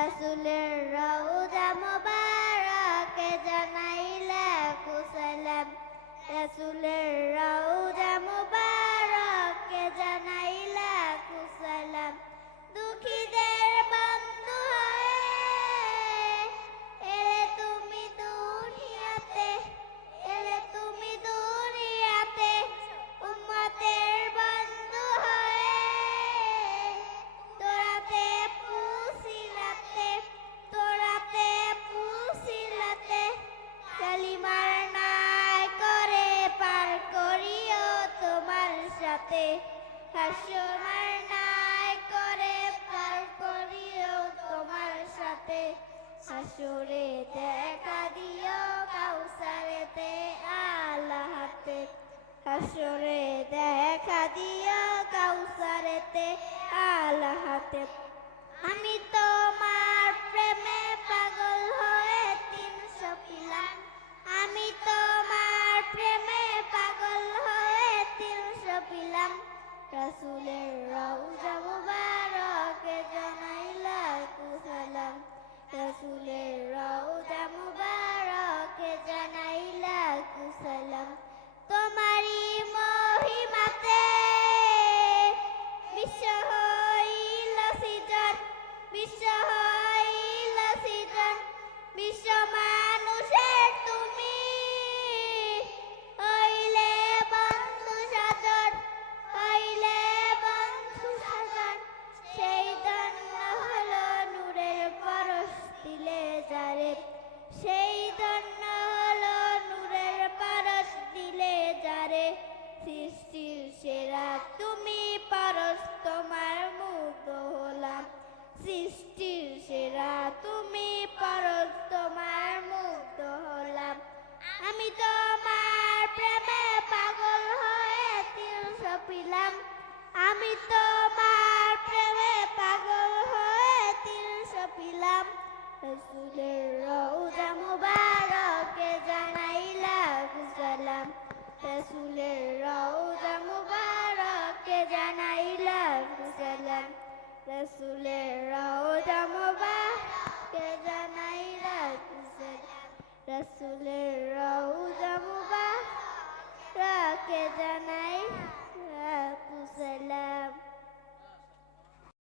রাসূলের রওজা মুবারকে জানাই লাখো সালাম রাসূলের রওজা মুবারকে জানাই লাখো সালাম দুঃখীদের বন্ধু হয়ে এলে তুমি দুনিয়াতে উম্মতের বন্ধু হয়ে তোরাতে পুছিলাতে কালিমার নাই করে পার করিও তোমার সাথে হাসমার নাই করে পার করিও তোমার সাথে হাসরে দেখা দিও কাউসারেতে আল্লাহতে হাসরে দেখা দিও কাউসারেতে আল্লাহতে আমি তোমার প্রেমে পাগল হয়ে 300 পিলাম আমি তোমার প্রেমে পাগল হয়ে 300 পিলাম রাসূলের রওজা মুবারকে জানাই লাখো সালাম রাসূলের রওজা মুবারকে জানাই লাখো সালাম তোমারই মহিমাতে বিশ্ব হইল সৃজন বিশ্ব মানুষের তুমি হইলে বন্ধু সাজন সেই ধন্য হলো নূরের পরশ দিলে যারে সেই ধন্য হলো নূরের পরশ দিলে যারে সৃষ্টির সেরা তুমি পরশ তোমার মুগ্ধ হলাম সৃষ্টির সেরা তুমি পরশ তোমার মুগ্ধ হলাম আমি তোমার প্রেমে পাগল হয়ে 300 পিলাম আমি তোমার প্রেমে পাগল হয়ে 300 পিলাম রাসূলের রওজা মুবারকে জানাই লাখো সালাম রাসূলের রওজা মুবারকে জানাই লাখো সালাম রাসূলের রওজা মুবারকে জানাই লাখো সালাম রাসূলের রওজা মুবারকে জানাই